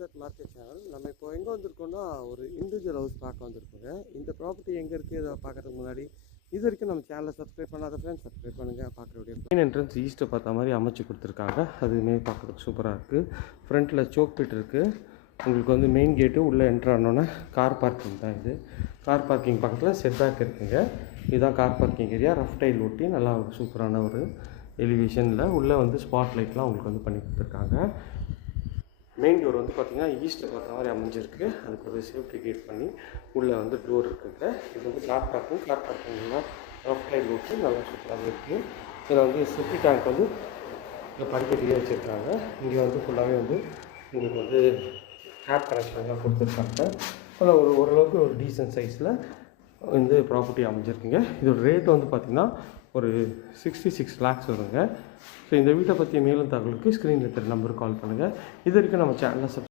Z market channel. நம்ம இப்போ எங்கே வந்திருக்கோம்னா ஒரு இண்டிவிஜுவல் ஹவுஸ் பார்க்க வந்திருக்கோங்க. இந்த ப்ராப்பர்ட்டி எங்கே இருக்குது இதை பார்க்கறதுக்கு முன்னாடி இது வரைக்கும் நம்ம சேனலை சப்ஸ்கிரைப் பண்ணாத ஃப்ரெண்ட்ஸ் சப்ஸ்கிரைப் பண்ணுங்கள். பார்க்குற வீடியோ மெயின் என்ட்ரன்ஸ் ஈஸ்ட்டை பார்த்த மாதிரி அமைச்சு கொடுத்துருக்காங்க. அதுவுமே பார்க்குறதுக்கு சூப்பராக இருக்குது. ஃப்ரண்ட்டில் சோக் பீட் இருக்குது. உங்களுக்கு வந்து மெயின் கேட்டு உள்ளே என்ட்ரு ஆனோன்னே கார் பார்க்கிங் தான் இது. கார் பார்க்கிங் பக்கத்தில் செட்பேக் இருக்குங்க. இதுதான் car parking area. Rough tile ஒட்டி நல்லா ஒரு சூப்பரான ஒரு எலிவேஷனில் உள்ளே வந்து ஸ்பாட் லைட்லாம் உங்களுக்கு வந்து பண்ணி கொடுத்துருக்காங்க. மெயின் டோர் வந்து பார்த்திங்கன்னா ஈஸ்ட்டில் பார்த்த மாதிரி அமைஞ்சிருக்கு. அதுக்கு ஒரு சேஃப்டி கேட் பண்ணி உள்ளே வந்து டோர் இருக்குங்க. இது வந்து கார் பார்க்கிங்லாம் ரஃப் டைல் ஒட்டி நல்லா சூப்பராக இருக்குது. இதில் வந்து செப்டி டேங்க் வந்து இங்கே படிக்கட்டிலே வச்சுருக்காங்க. இங்கே வந்து ஃபுல்லாகவே வந்து உங்களுக்கு வந்து டேப் கனெக்ஷன்லாம் கொடுத்துருக்காங்க. அதில் ஓரளவுக்கு ஒரு டீசன்ட் சைஸில் வந்து ப்ராப்பர்ட்டி அமைஞ்சிருக்குங்க. இதோட ரேட் வந்து பார்த்திங்கன்னா ஒரு 66 lakhs வருங்க. ஸோ இந்த வீட்டை பற்றி மேலும் தகவலுக்கு ஸ்க்ரீனில் இருக்கிற நம்பருக்கு கால் பண்ணுங்கள். இது வரைக்கும் நம்ம சேனலை